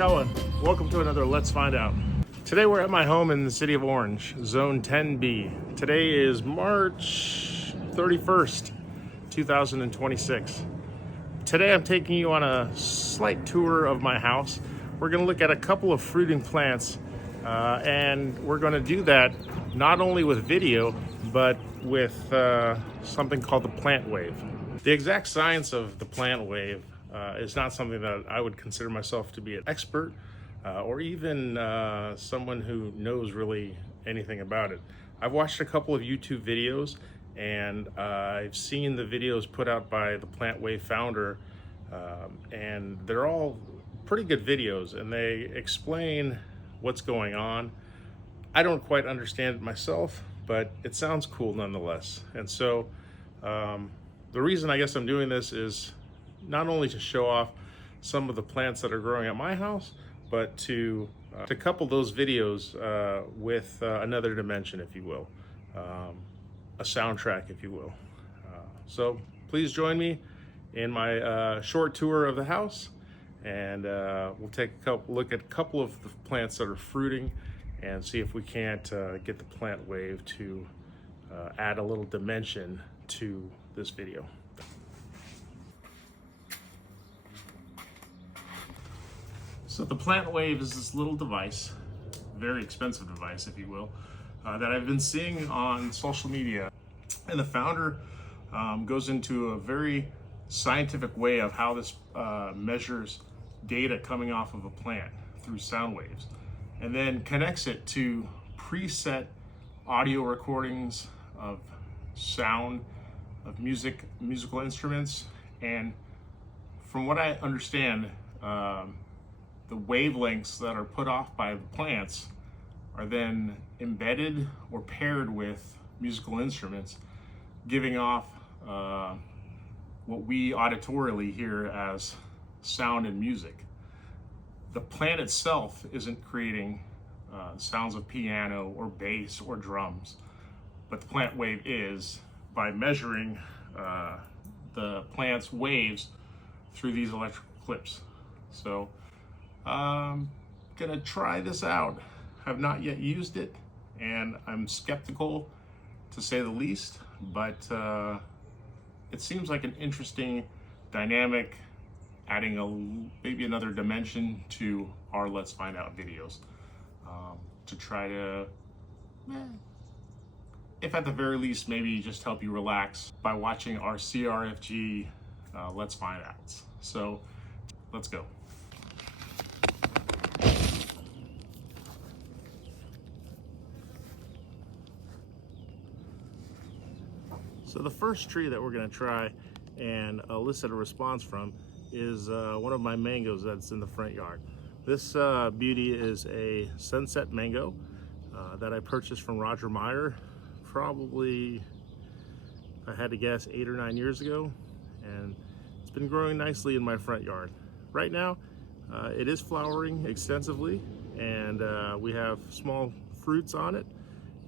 going? Welcome to another Let's Find Out. Today we're at my home in the city of Orange, Zone 10B. Today is March 31st, 2026. Today I'm taking you on a slight tour of my house. We're going to look at a couple of fruiting plants, and we're going to do that not only with video, but with something called the plant wave. The exact science of the plant wave is not something that I would consider myself to be an expert or even someone who knows really anything about it. I've watched a couple of YouTube videos, and I've seen the videos put out by the Plant Wave founder, and they're all pretty good videos, and they explain what's going on. I don't quite understand it myself, but it sounds cool nonetheless. And so the reason I guess I'm doing this is not only to show off some of the plants that are growing at my house, but to couple those videos with another dimension, if you will, a soundtrack, if you will. So please join me in my short tour of the house, and we'll take a look at a couple of the plants that are fruiting and see if we can't get the plant wave to add a little dimension to this video. So the plant wave is this little device, very expensive device, if you will, that I've been seeing on social media. And the founder goes into a very scientific way of how this measures data coming off of a plant through sound waves, and then connects it to preset audio recordings of sound, of musical instruments. And from what I understand, the wavelengths that are put off by the plants are then embedded or paired with musical instruments, giving off what we auditorily hear as sound and music. The plant itself isn't creating sounds of piano or bass or drums, but the plant wave is, by measuring the plant's waves through these electrical clips. So I'm gonna try this out. Have not yet used it, and I'm skeptical to say the least, but it seems like an interesting dynamic, adding maybe another dimension to our Let's Find Out videos, to try to, if at the very least, maybe just help you relax by watching our CRFG Let's Find Outs. So let's go. So the first tree that we're going to try and elicit a response from is one of my mangoes that's in the front yard. This beauty is a sunset mango that I purchased from Roger Meyer probably, if I had to guess, 8 or 9 years ago, and it's been growing nicely in my front yard. Right now it is flowering extensively, and we have small fruits on it,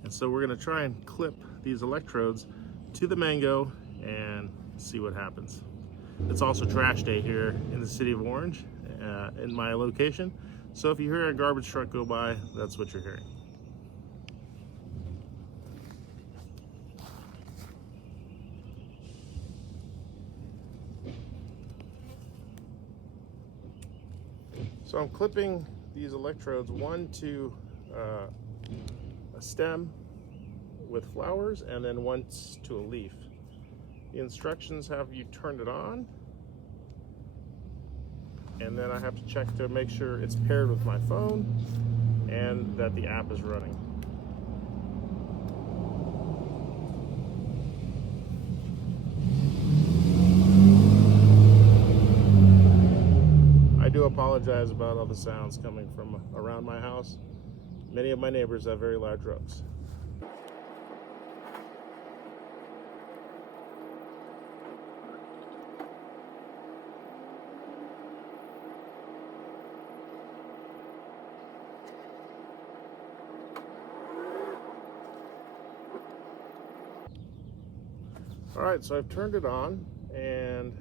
and so we're going to try and clip these electrodes to the mango and see what happens. It's also trash day here in the city of Orange, in my location. So if you hear a garbage truck go by, that's what you're hearing. So I'm clipping these electrodes, one to a stem with flowers, and then once to a leaf. The instructions have you turn it on, and then I have to check to make sure it's paired with my phone and that the app is running. I do apologize about all the sounds coming from around my house. Many of my neighbors have very loud trucks. All right, so I've turned it on, and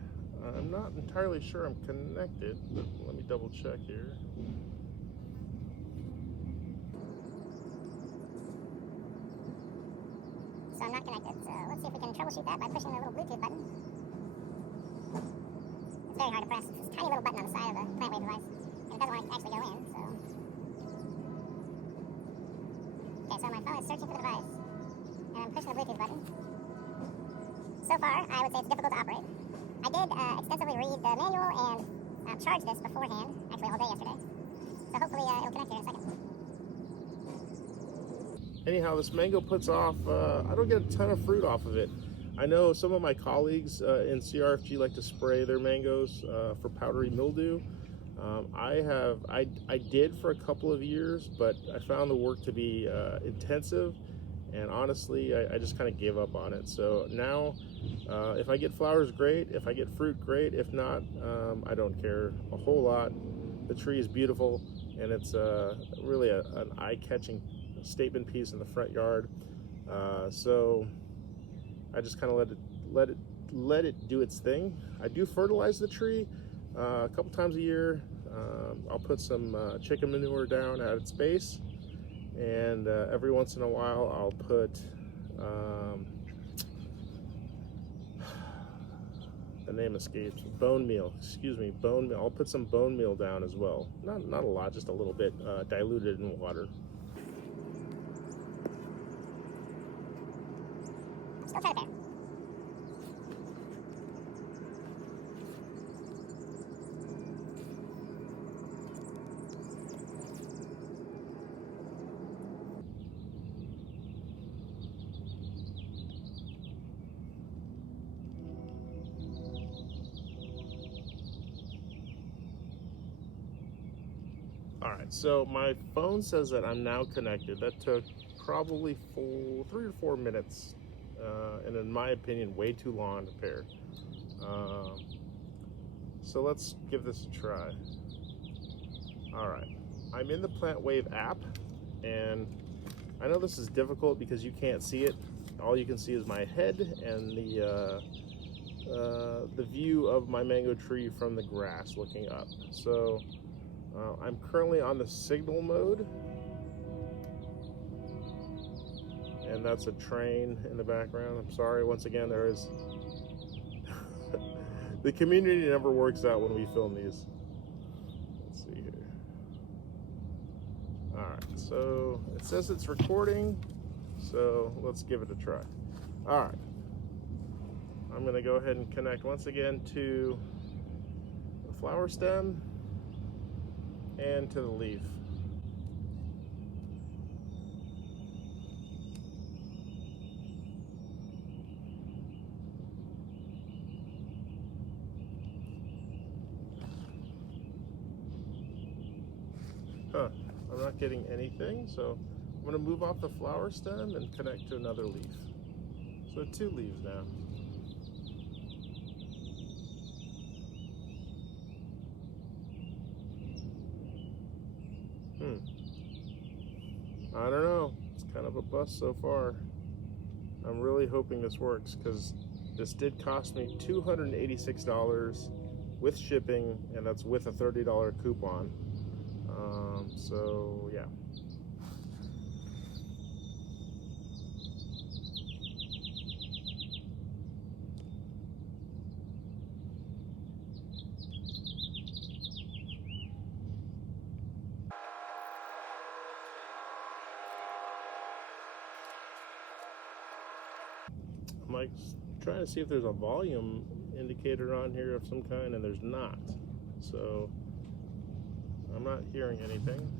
I'm not entirely sure I'm connected, but let me double check here. So I'm not connected, so let's see if we can troubleshoot that by pushing the little Bluetooth button. It's very hard to press. It's this tiny little button on the side of the plant wave device, and it doesn't want to actually go in, so... Okay, so my phone is searching for the device, and I'm pushing the Bluetooth button. So far, I would say it's difficult to operate. I did extensively read the manual and charge this beforehand, actually all day yesterday. So hopefully it'll connect here in a second. Anyhow, this mango puts off, I don't get a ton of fruit off of it. I know some of my colleagues in CRFG like to spray their mangoes for powdery mildew. I did for a couple of years, but I found the work to be intensive, and honestly, I just kind of gave up on it. So now, if I get flowers, great. If I get fruit, great. If not, I don't care a whole lot. The tree is beautiful, and it's really an eye-catching statement piece in the front yard. So I just kind of let it do its thing. I do fertilize the tree a couple times a year. I'll put some chicken manure down at its base, and every once in a while I'll put the name escapes, bone meal. Excuse me, bone meal. I'll put some bone meal down as well. Not a lot, just a little bit, diluted in water. Still try to pair. All right, so my phone says that I'm now connected. That took probably 3 or 4 minutes, and in my opinion, way too long to pair. So let's give this a try. All right, I'm in the Plant Wave app, and I know this is difficult because you can't see it. All you can see is my head and the view of my mango tree from the grass looking up. So I'm currently on the signal mode, and that's a train in the background. I'm sorry, once again, there is the community never works out when we film these. Let's see here. All right, so it says it's recording, so let's give it a try. All right, I'm gonna go ahead and connect once again to the flower stem and to the leaf. I'm not getting anything, so I'm going to move off the flower stem and connect to another leaf. So 2 leaves now. I don't know. It's kind of a bust so far. I'm really hoping this works, because this did cost me $286 with shipping, and that's with a $30 coupon. So yeah. I'm like trying to see if there's a volume indicator on here of some kind, and there's not. So I'm not hearing anything.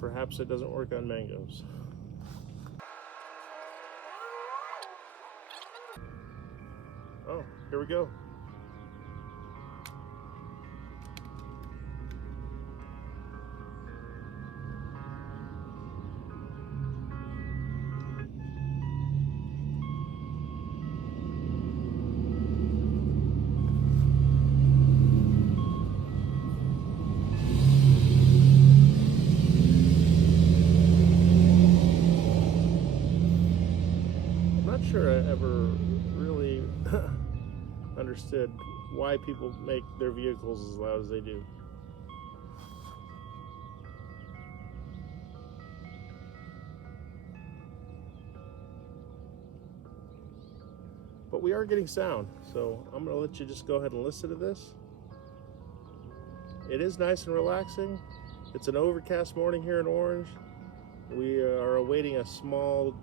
Perhaps it doesn't work on mangoes. Oh, here we go. sure I ever really understood why people make their vehicles as loud as they do. But we are getting sound, so I'm gonna let you just go ahead and listen to this. It is nice and relaxing. It's an overcast morning here in Orange. We are awaiting a small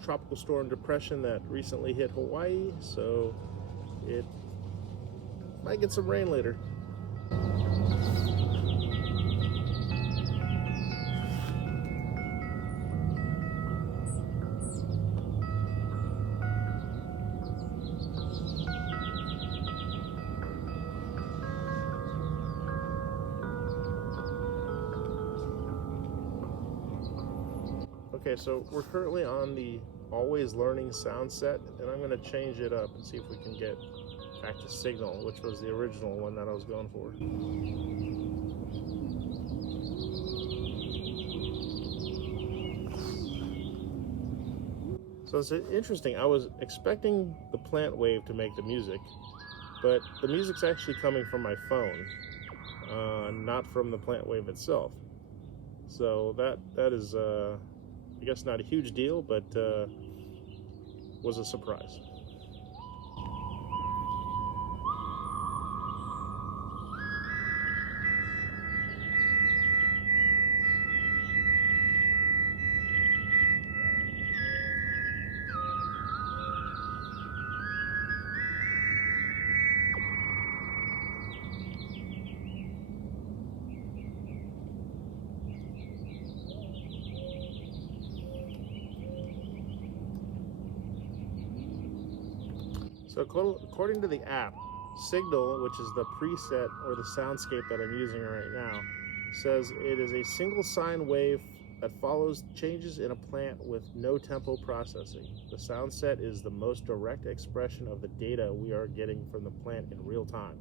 tropical storm depression that recently hit Hawaii, so it might get some rain later. Okay, so we're currently on the always learning sound set, and I'm going to change it up and see if we can get back to signal, which was the original one that I was going for. So it's interesting. I was expecting the plant wave to make the music, but the music's actually coming from my phone, not from the plant wave itself. So that is, I guess, not a huge deal, but was a surprise. So according to the app, Signal, which is the preset or the soundscape that I'm using right now, says it is a single sine wave that follows changes in a plant with no tempo processing. The sound set is the most direct expression of the data we are getting from the plant in real time.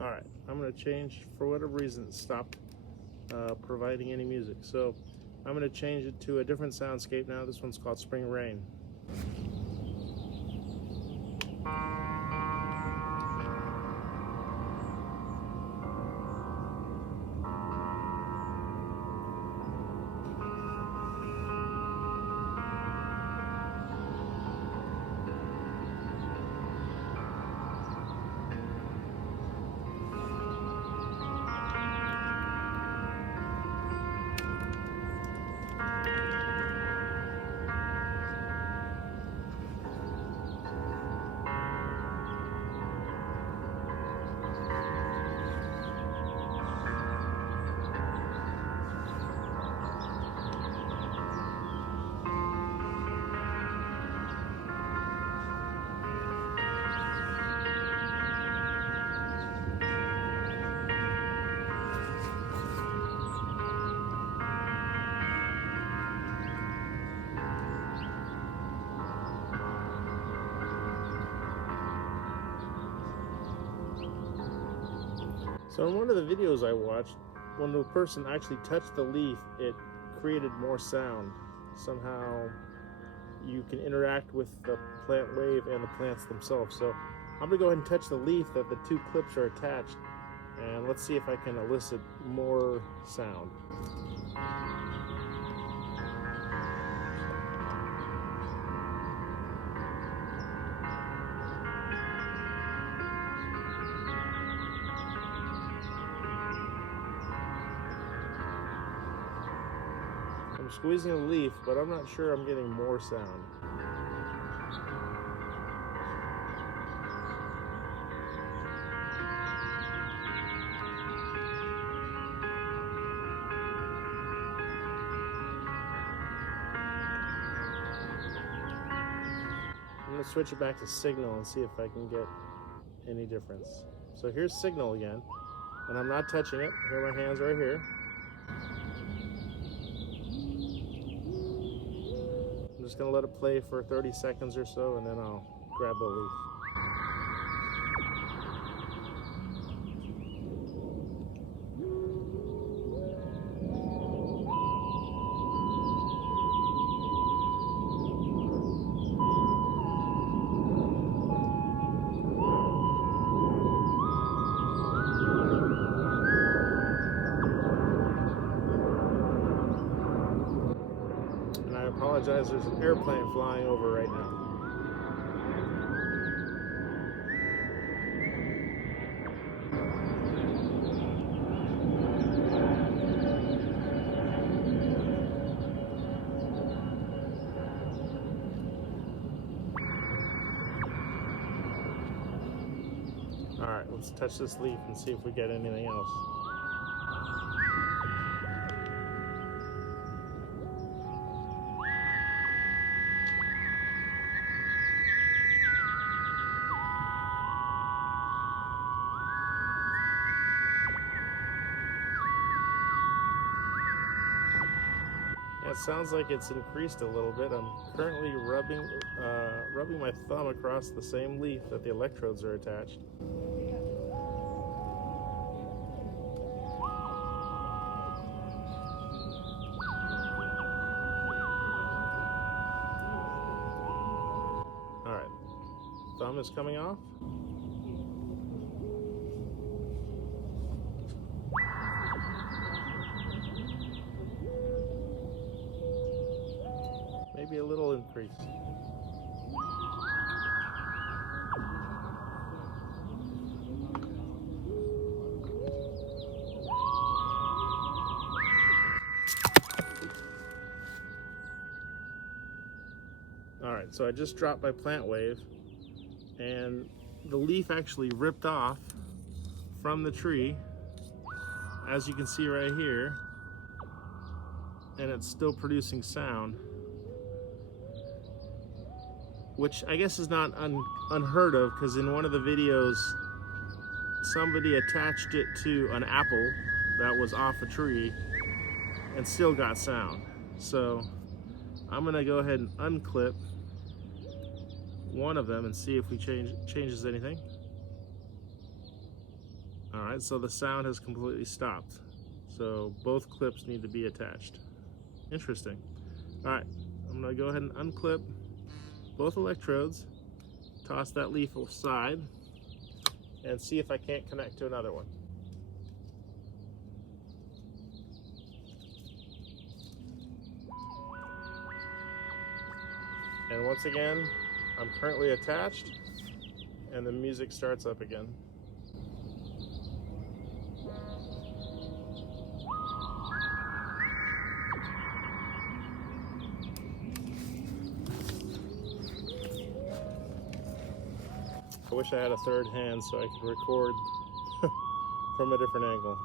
All right, I'm going to change, for whatever reason, it stopped providing any music. So I'm going to change it to a different soundscape now. This one's called Spring Rain. So in one of the videos I watched, when the person actually touched the leaf, it created more sound. Somehow you can interact with the plant wave and the plants themselves. So I'm gonna go ahead and touch the leaf that the two clips are attached, and let's see if I can elicit more sound. I'm squeezing a leaf, but I'm not sure I'm getting more sound. I'm going to switch it back to signal and see if I can get any difference. So here's signal again, and I'm not touching it. Here, my hand's right here. I'm just gonna let it play for 30 seconds or so, and then I'll grab the leaf. I apologize, there's an airplane flying over right now. Alright, let's touch this leaf and see if we get anything else. It sounds like it's increased a little bit. I'm currently rubbing my thumb across the same leaf that the electrodes are attached. All right, thumb is coming off. Maybe a little increase. All right, so I just dropped my plant wave, and the leaf actually ripped off from the tree, as you can see right here, and it's still producing sound, which I guess is not unheard of, because in one of the videos somebody attached it to an apple that was off a tree and still got sound. So I'm gonna go ahead and unclip one of them and see if we changes anything. All right, so the sound has completely stopped. So both clips need to be attached. Interesting. All right, I'm gonna go ahead and unclip both electrodes, toss that leaf aside, and see if I can't connect to another one. And once again, I'm currently attached, and the music starts up again. I wish I had a third hand so I could record from a different angle.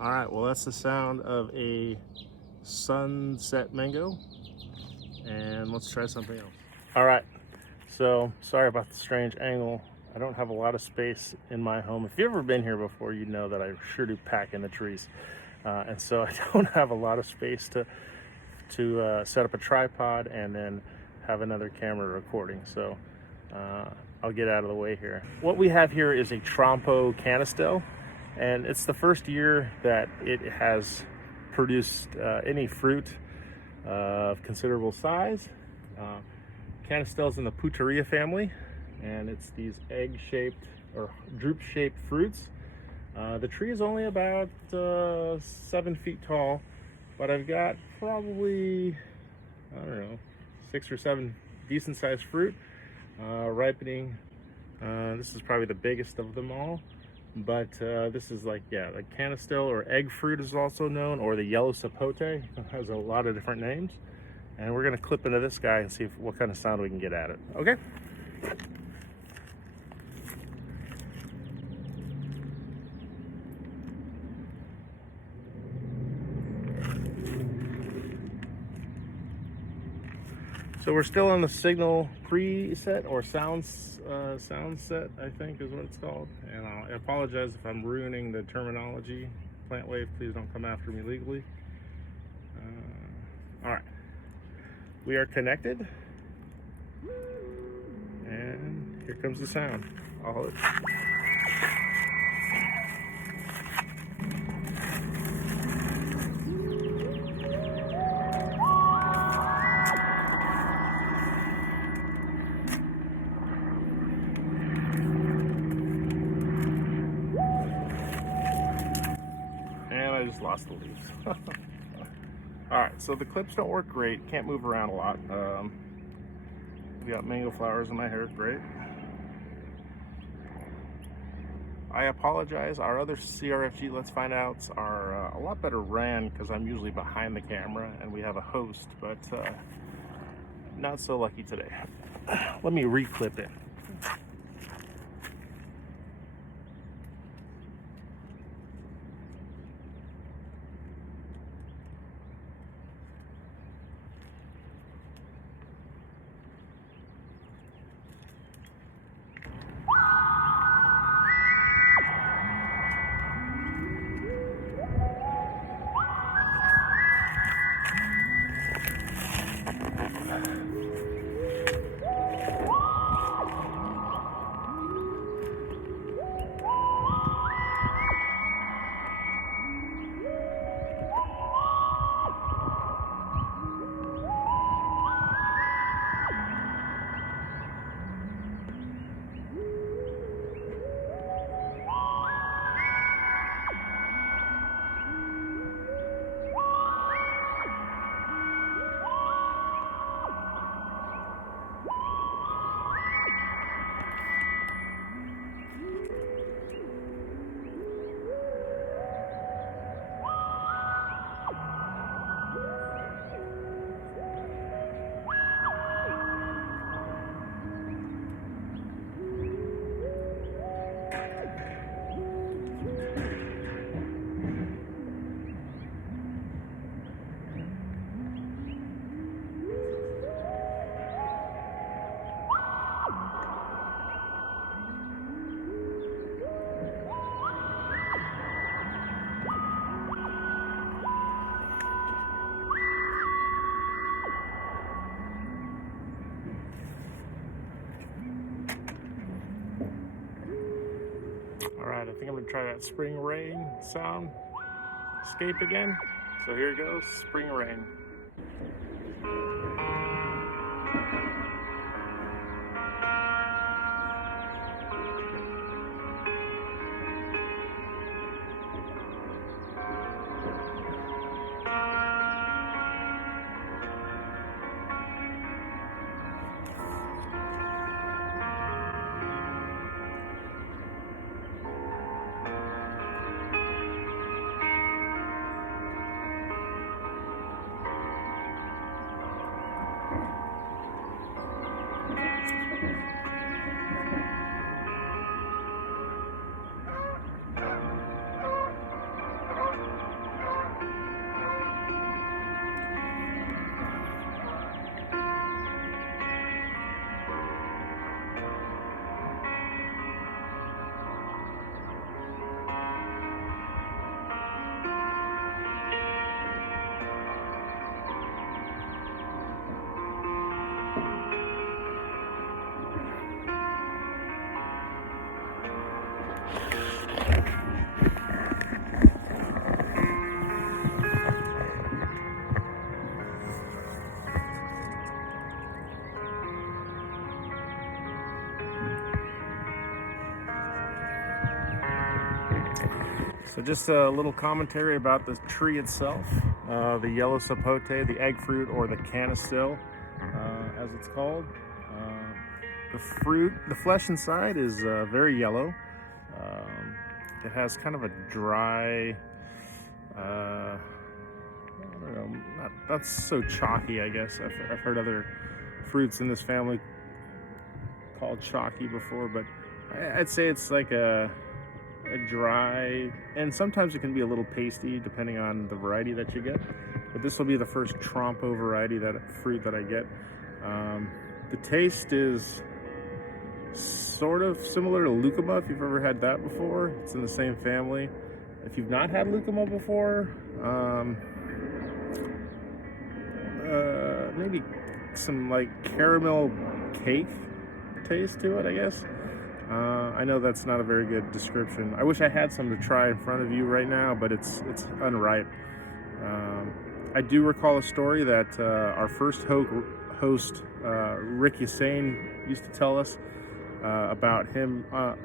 All right, well, that's the sound of a sunset mango, and let's try something else. All right, so sorry about the strange angle. I don't have a lot of space in my home. If you've ever been here before, you know that I sure do pack in the trees. And so I don't have a lot of space to set up a tripod and then have another camera recording. So I'll get out of the way here. What we have here is a Trompo canistel, and it's the first year that it has produced any fruit of considerable size. Canistels in the Puteria family, and it's these egg-shaped or drupe-shaped fruits. The tree is only about 7 feet tall, but I've got probably, I don't know, 6 or 7 decent-sized fruit ripening This is probably the biggest of them all, but this is like, yeah, like canistil or egg fruit is also known, or the yellow sapote. It has a lot of different names. And we're gonna clip into this guy and see what kind of sound we can get at it. Okay? So we're still on the signal preset or sound set, I think is what it's called. And I apologize if I'm ruining the terminology. Plant wave, please don't come after me legally. All right, we are connected, and here comes the sound. I'll hold it. And I just lost the leaves. All right, so the clips don't work great. Can't move around a lot. We got mango flowers in my hair, great. I apologize. Our other CRFG Let's Find Outs are a lot better ran because I'm usually behind the camera and we have a host, but not so lucky today. Let me reclip it. All right, I think I'm gonna try that spring rain sound escape again. So here goes, spring rain. So just a little commentary about the tree itself, the yellow sapote, the egg fruit, or the canistil, as it's called. The fruit, the flesh inside is very yellow. It has kind of a dry, I don't know, not so chalky, I guess. I've heard other fruits in this family called chalky before, but I'd say it's like a dry, and sometimes it can be a little pasty depending on the variety that you get. But this will be the first Trompo variety fruit that I get. The taste is sort of similar to Lucuma, if you've ever had that before. It's in the same family. If you've not had Lucuma before, maybe some like caramel cake taste to it, I guess. I know that's not a very good description. I wish I had some to try in front of you right now, but it's unripe. I do recall a story that our first host, Rick Hussein, used to tell us about him on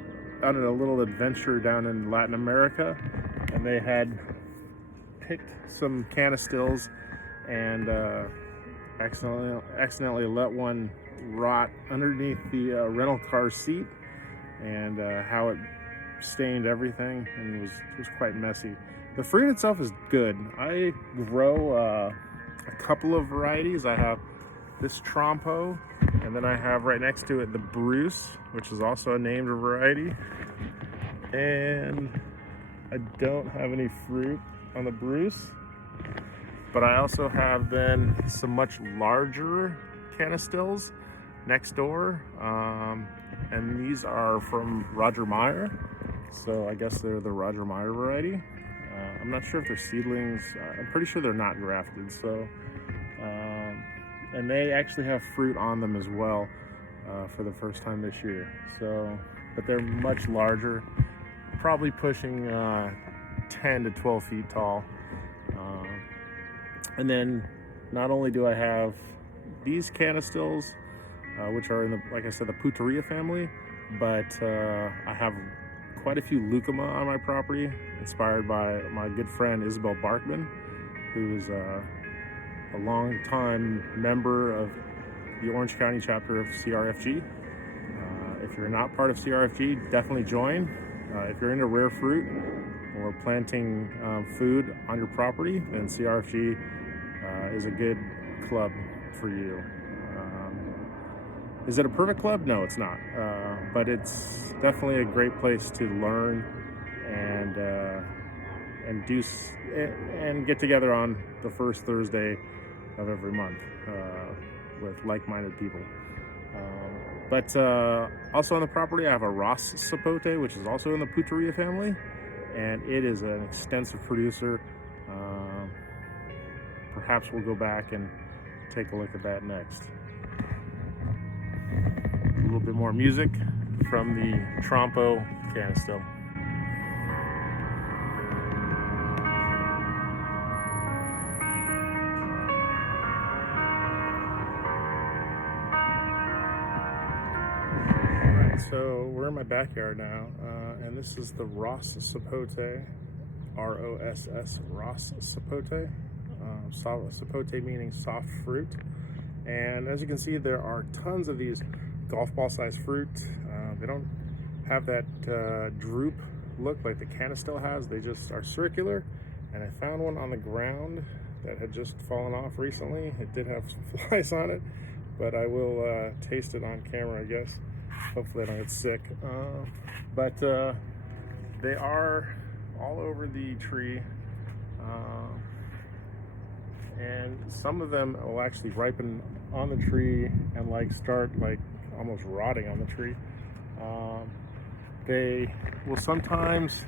a little adventure down in Latin America, and they had picked some canistils and accidentally let one rot underneath the rental car seat, and how it stained everything and was quite messy. The fruit itself is good. I grow a couple of varieties. I have this Trompo, and then I have right next to it the Bruce, which is also a named variety. And I don't have any fruit on the Bruce, but I also have then some much larger canistils next door, and these are from Roger Meyer, so I guess they're the Roger Meyer variety. I'm not sure if they're seedlings. I'm pretty sure they're not grafted. So, and they actually have fruit on them as well for the first time this year. So, but they're much larger, probably pushing 10 to 12 feet tall. And then not only do I have these canistils, which are in the, like I said, the Puteria family, but I have quite a few Lucuma on my property, inspired by my good friend Isabel Barkman, who is a long-time member of the Orange County chapter of CRFG. If you're not part of CRFG, definitely join. If you're into rare fruit or planting food on your property, then CRFG is a good club for you. Is it a perfect club? No, it's not. But it's definitely a great place to learn and get together on the first Thursday of every month with like-minded people. But also on the property, I have a Ross Sapote, which is also in the Puteria family, and it is an extensive producer. Perhaps we'll go back and take a look at that next. A little bit more music from the Trompo canistil. Alright, so we're in my backyard now, and this is the Ross Sapote, R-O-S-S, Ross Sapote. Sapote meaning soft fruit. And as you can see, there are tons of these golf ball sized fruit. They don't have that droop look like the canistil has. They just are circular. And I found one on the ground that had just fallen off recently. It did have some flies on it, but I will taste it on camera, I guess. Hopefully I don't get sick. But they are all over the tree. And some of them will actually ripen on the tree and start almost rotting on the tree. They will sometimes,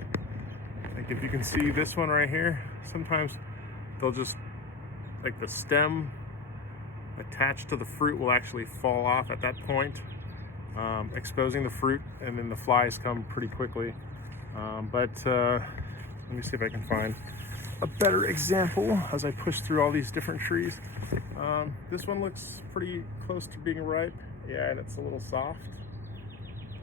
if you can see this one right here, sometimes they'll just, the stem attached to the fruit will actually fall off at that point, exposing the fruit, and then the flies come pretty quickly. But let me see if I can find a better example as I push through all these different trees. This one looks pretty close to being ripe. Yeah, and it's a little soft.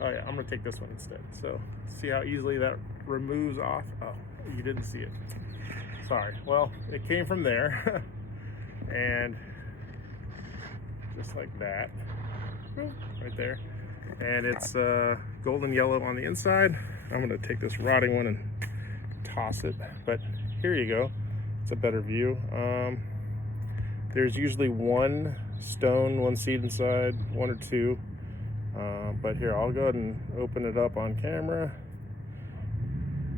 Oh yeah, I'm gonna take this one instead. So see how easily that removes off. Oh, you didn't see it. Sorry. Well, it came from there. And just like that, right there. and it's golden yellow on the inside. I'm gonna take this rotting one and toss it, but here you go. It's a better view. There's usually one stone, one seed inside, one or two. But here, I'll go ahead and open it up on camera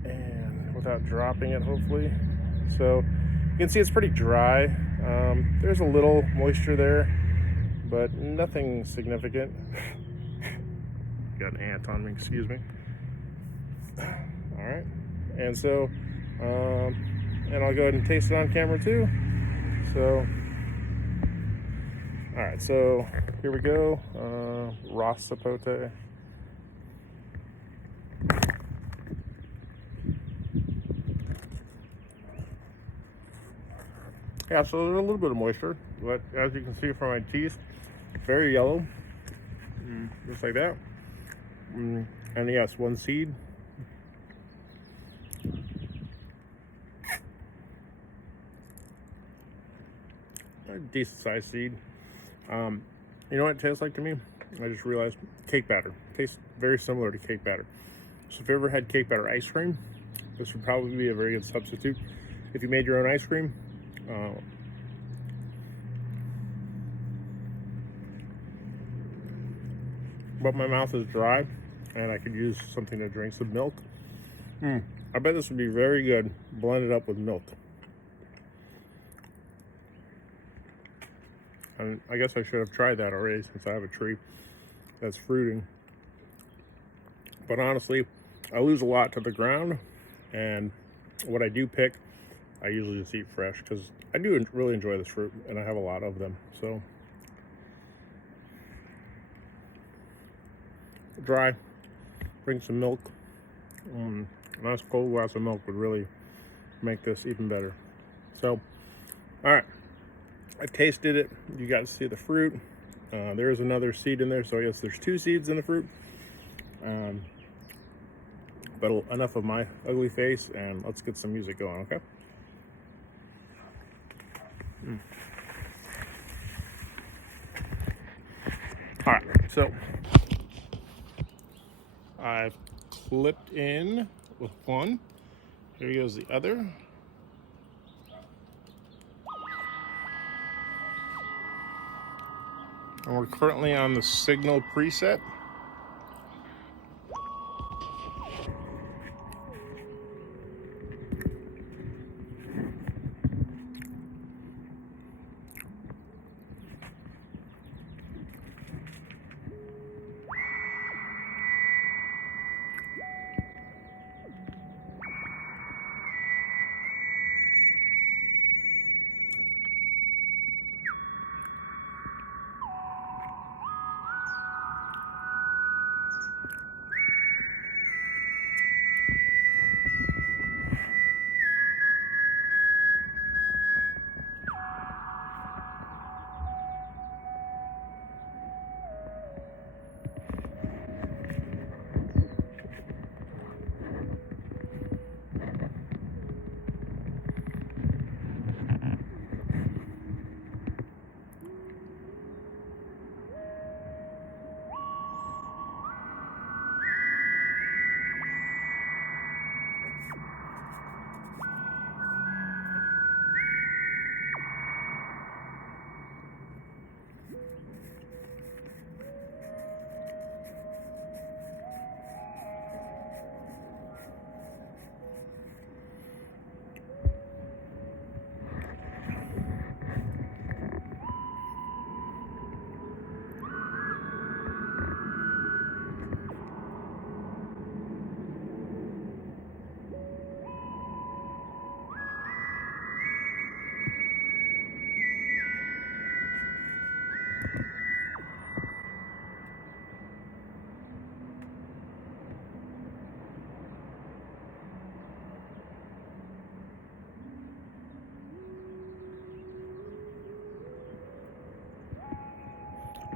and without dropping it, hopefully. So you can see it's pretty dry. There's a little moisture there, but nothing significant. Got an ant on me, excuse me. All right, and so, and I'll go ahead and taste it on camera too. So, all right, so here we go. Raw sapote. Yeah, so there's a little bit of moisture, but as you can see from my teeth, very yellow, just like that. And yes, one seed. A decent sized seed. You know what it tastes like to me? I just realized cake batter. Tastes very similar to cake batter. So if you ever had cake batter ice cream, this would probably be a very good substitute. If you made your own ice cream, but my mouth is dry and I could use something to drink, some milk. I bet this would be very good blended up with milk. And I guess I should have tried that already since I have a tree that's fruiting. But honestly, I lose a lot to the ground, and what I do pick, I usually just eat fresh because I do really enjoy this fruit and I have a lot of them. So dry, drink some milk. A nice cold glass of milk would really make this even better. So, all right. I tasted it. You guys see the fruit. There is another seed in there, so I guess there's two seeds in the fruit. But enough of my ugly face, and let's get some music going, okay? All right, so I've clipped in with one. Here goes the other. And we're currently on the signal preset.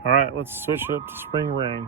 All right, let's switch it up to spring rain.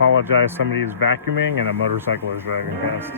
apologize. Somebody is vacuuming and a motorcycle is driving past.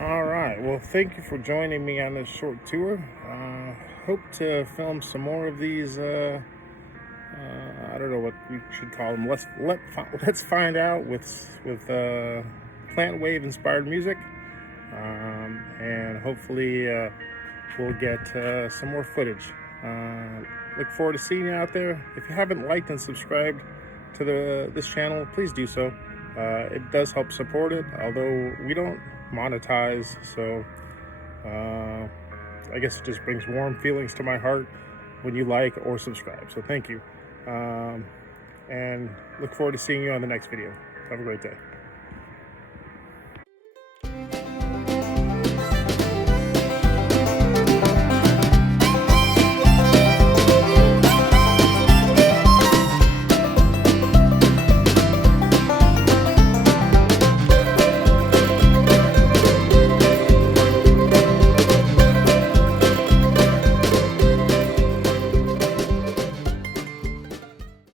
All right, well, thank you for joining me on this short tour. Hope to film some more of these. I don't know what we should call them. Let's find out with plant wave inspired music, and hopefully we'll get some more footage. Look forward to seeing you out there. If you haven't liked and subscribed to this channel, please do so. It does help support it, although we don't monetize, so I guess it just brings warm feelings to my heart when you like or subscribe, so thank you, and look forward to seeing you on the next video. Have a great day.